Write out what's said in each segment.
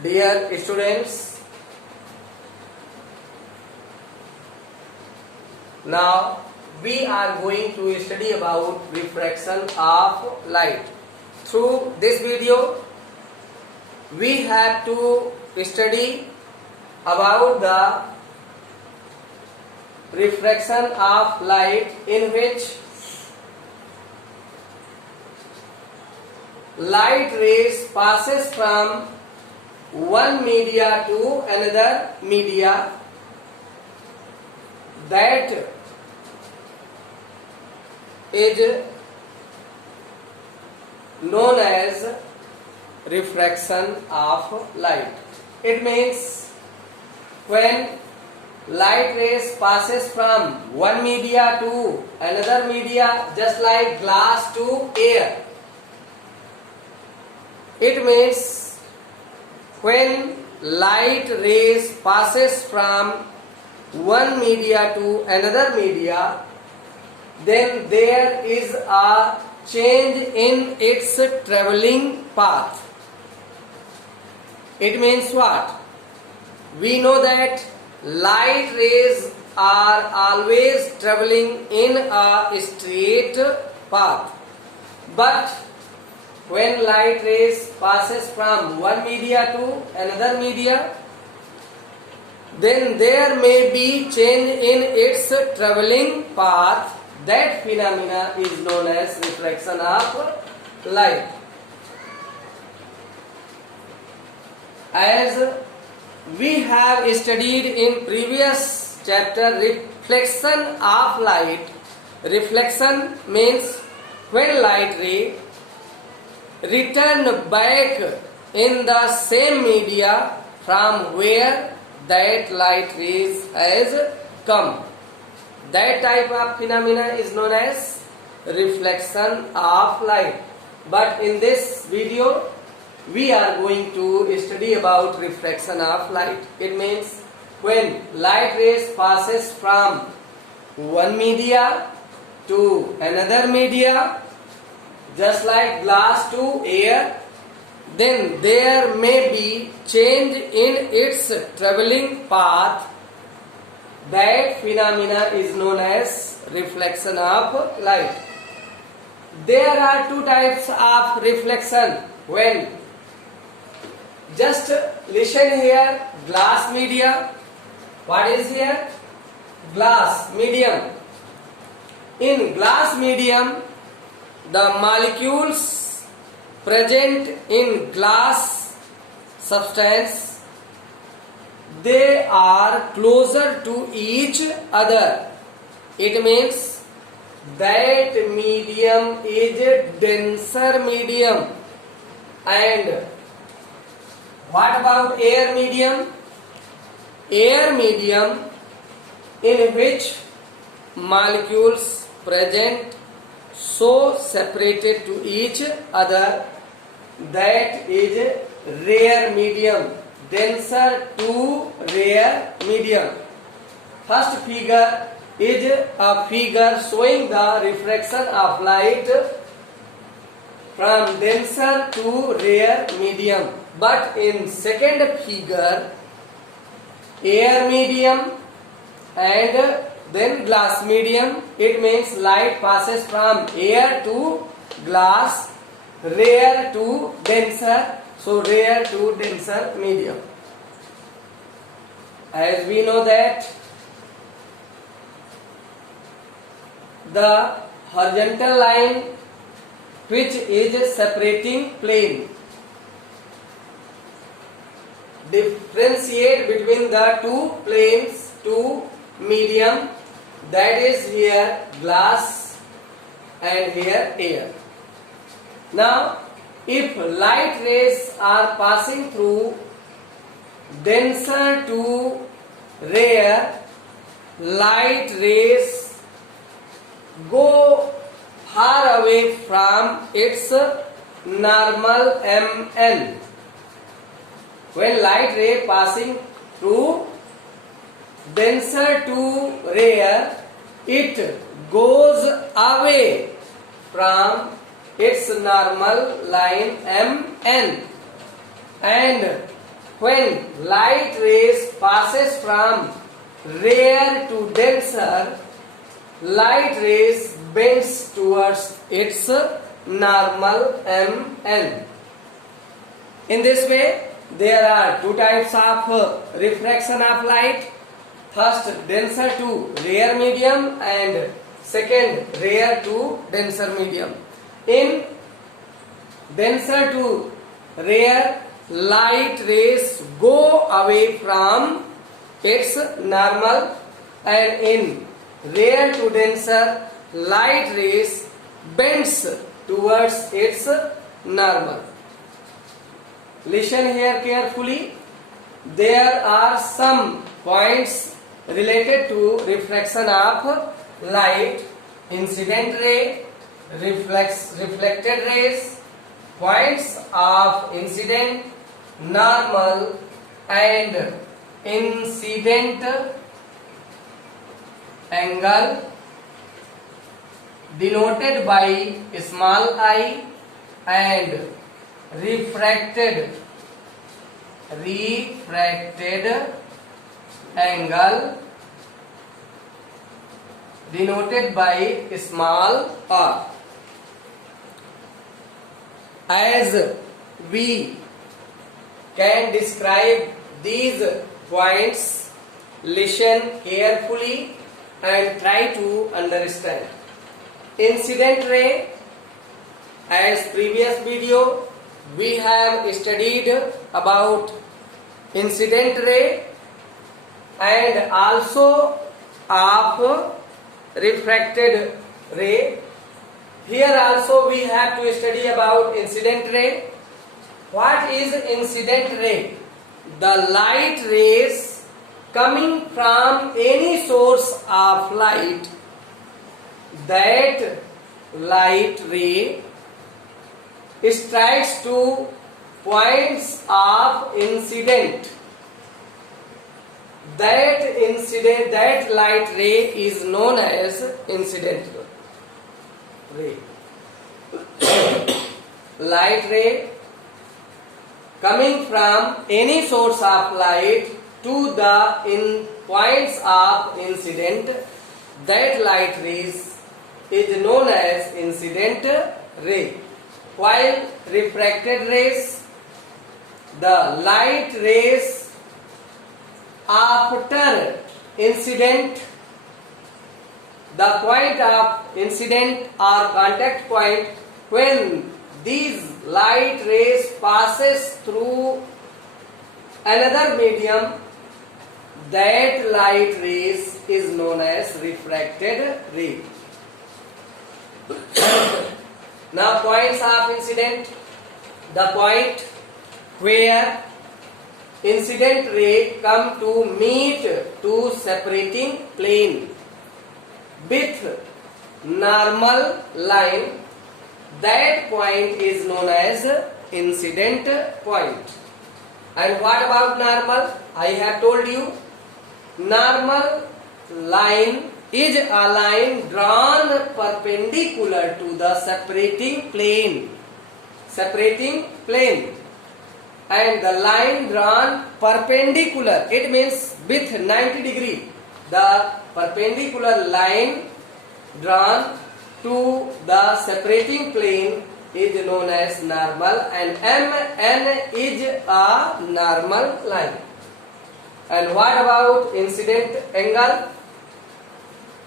Dear students, now we are going to study about refraction of light. Through this video, we have to study about the refraction of light, in which light rays passes from one media to another media, that is known as refraction of light. It means when light rays passes from one media to another media, just like glass to air. It means when light rays passes from one media to another media, then there is a change in its traveling path. It means what? We know that light rays are always traveling in a straight path, but when light rays passes from one media to another media, then there may be change in its traveling path. That phenomena is known as refraction of light. As we have studied in previous chapter, reflection of light. Reflection means when light ray return back in the same media from where that light rays has come. That type of phenomena is known as reflection of light. But in this video, we are going to study about refraction of light. It means when light rays passes from one media to another media, just like glass to air, then there may be change in its traveling path. That phenomena is known as reflection of light. There are two types of reflection. When just listen here, glass media. What is here? Glass medium. In glass medium, the molecules present in glass substance, they are closer to each other. It means that medium is a denser medium. And what about air medium? Air medium, in which molecules present so separated to each other, that is rare medium. Denser to rare medium. First figure is a figure showing the refraction of light from denser to rare medium. But in second figure, air medium and then glass medium, it means light passes from air to glass, rare to denser. So rare to denser medium. As we know that the horizontal line, which is separating plane, differentiate between the two planes, two medium, that is here glass and here air. Now if light rays are passing through denser to rare, light rays go far away from its normal MN. When light ray passing through denser to rare, it goes away from its normal line MN, and when light rays passes from rare to denser, light rays bends towards its normal MN. In this way, there are two types of refraction of light. First, denser to rare medium, and second, rare to denser medium. In denser to rare, light rays go away from its normal, and in rare to denser, light rays bends towards its normal. Listen here carefully. There are some points related to refraction of light: incident ray, reflected rays, points of incident, normal and incident angle denoted by small I, and refracted angle denoted by small r. As we can describe these points, listen carefully and try to understand. Incident ray, as previous video we have studied about incident ray and also of refracted ray. Here also we have to study about incident ray. What is incident ray? The light rays coming from any source of light. That light ray strikes to points of incident. That light ray is known as incident ray. Light ray coming from any source of light to the points of incident, that light rays is known as incident ray. While refracted rays, the light rays after incident, the point of incident or contact point, when these light rays passes through another medium, that light rays is known as refracted ray. Now, points of incident: the point where incident ray come to meet to separating plane with normal line, that point is known as incident point. And what about normal? I have told you, normal line is a line drawn perpendicular to the separating plane. And the line drawn perpendicular, it means with 90 degree. The perpendicular line drawn to the separating plane is known as normal, and MN is a normal line. And what about incident angle?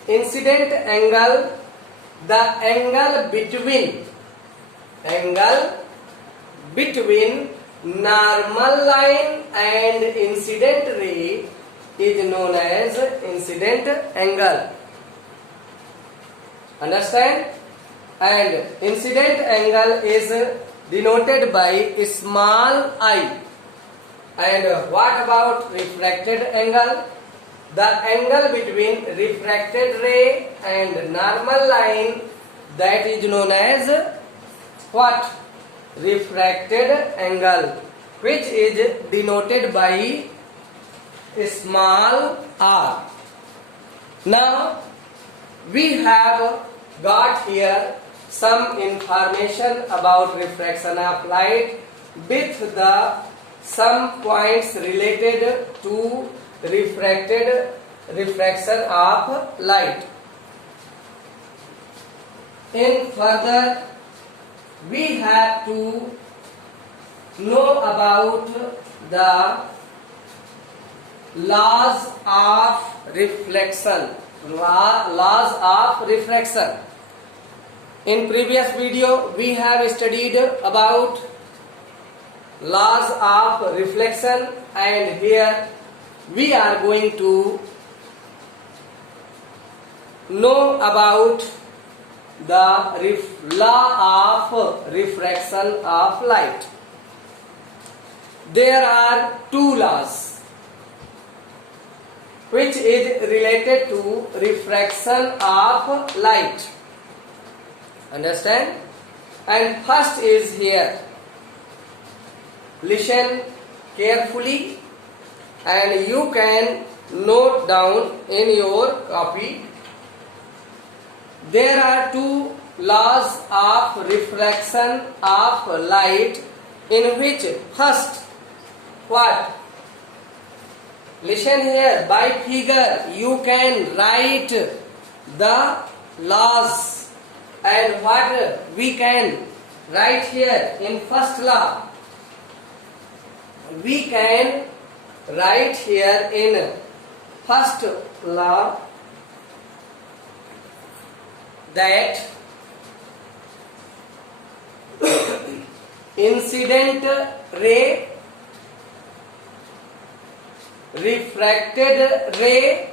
Incident angle, the angle between normal line and incident ray is known as incident angle. Understand? And incident angle is denoted by small I. And what about refracted angle? The angle between refracted ray and normal line, that is known as what? Refracted angle, which is denoted by small r. Now we have got here some information about refraction of light with the some points related to refraction of light. In further, we have to know about the laws of reflection. Laws of refraction. In previous video, we have studied about laws of reflection, and here we are going to know about the law of refraction of light. There are two laws which is related to refraction of light. Understand? And first is here. Listen carefully and you can note down in your copy. There are two laws of refraction of light, in which first, what? Listen here, by figure you can write the laws, and what we can write here in first law. We can write here in first law that incident ray, refracted ray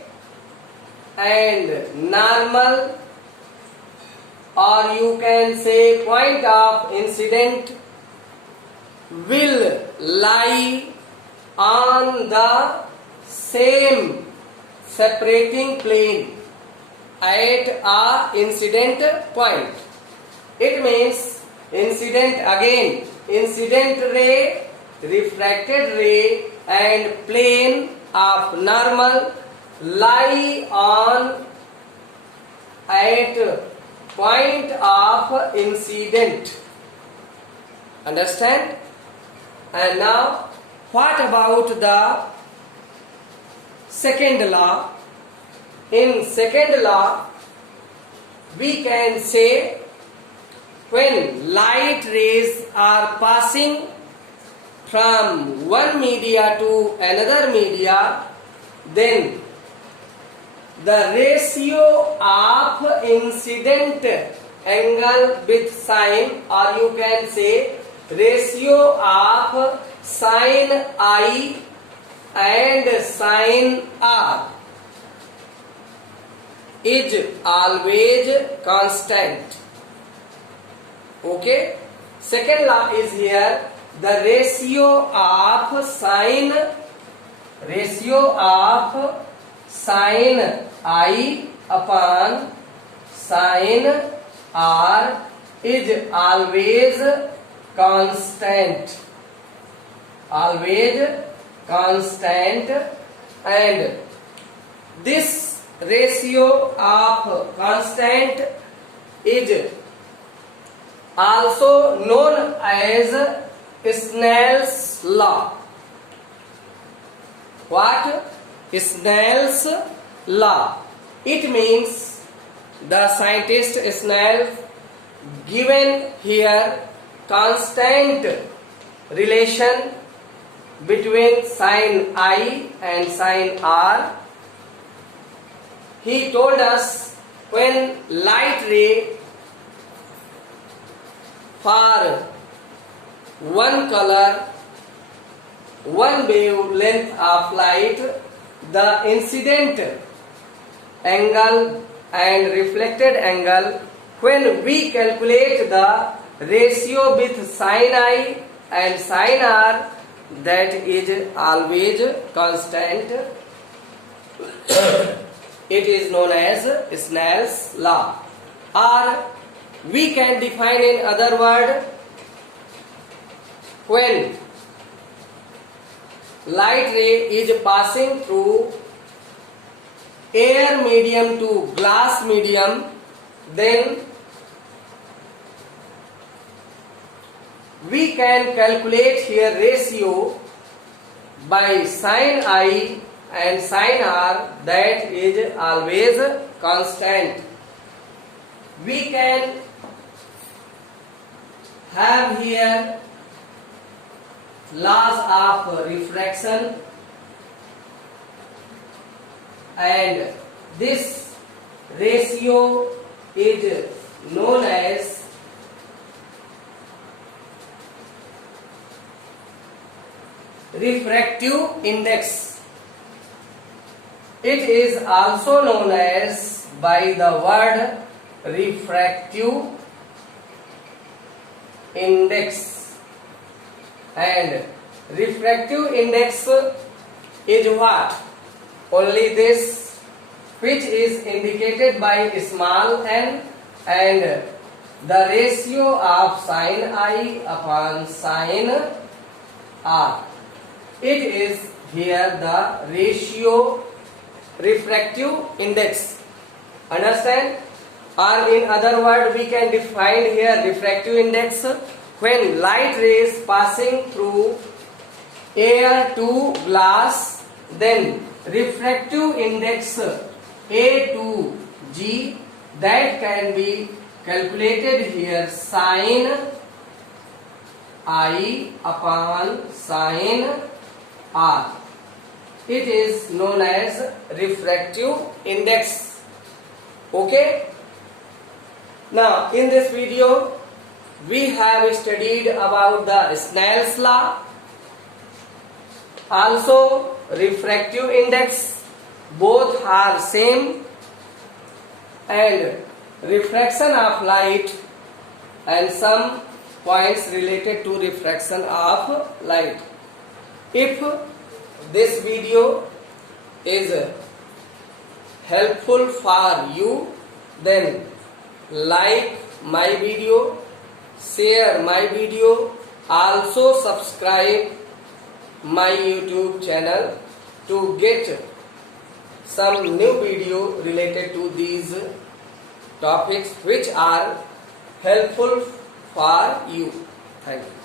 and normal, or you can say point of incident, will lie on the same separating plane at a incident point. It means incident ray, refracted ray and plane of normal lie on at point of incident. Understand? And now what about the second law? In second law we can say when light rays are passing from one media to another media, then the ratio of incident angle with sine, or you can say ratio of sine I and sine R is always constant. Okay? Second law is here, the ratio of sine I upon sine R is always constant. Always constant, and this ratio of constant is also known as Snell's law. What? Snell's law. It means the scientist Snell given here constant relation between sine I and sine R. He told us when light ray for one color, one wavelength of light, the incident angle and reflected angle, when we calculate the ratio with sine I and sine R, that is always constant. It is known as Snell's law. Or we can define in other word, when light ray is passing through air medium to glass medium, then we can calculate here ratio by sin I and sin R, that is always constant. We can have here laws of refraction, and this ratio is known as refractive index. It is also known as by the word refractive index. And refractive index is what? Only this, which is indicated by small n, and the ratio of sin I upon sin R. It is here the ratio refractive index. Understand? Or in other words, we can define here refractive index when light rays passing through air to glass, then refractive index A to G, that can be calculated here sin I upon sin R. It is known as refractive index. Okay? Now in this video we have studied about the Snell's law, also refractive index, both are same, and refraction of light and some points related to refraction of light. If this video is helpful for you, then like my video, share my video, also subscribe my YouTube channel to get some new video related to these topics which are helpful for you. Thank you.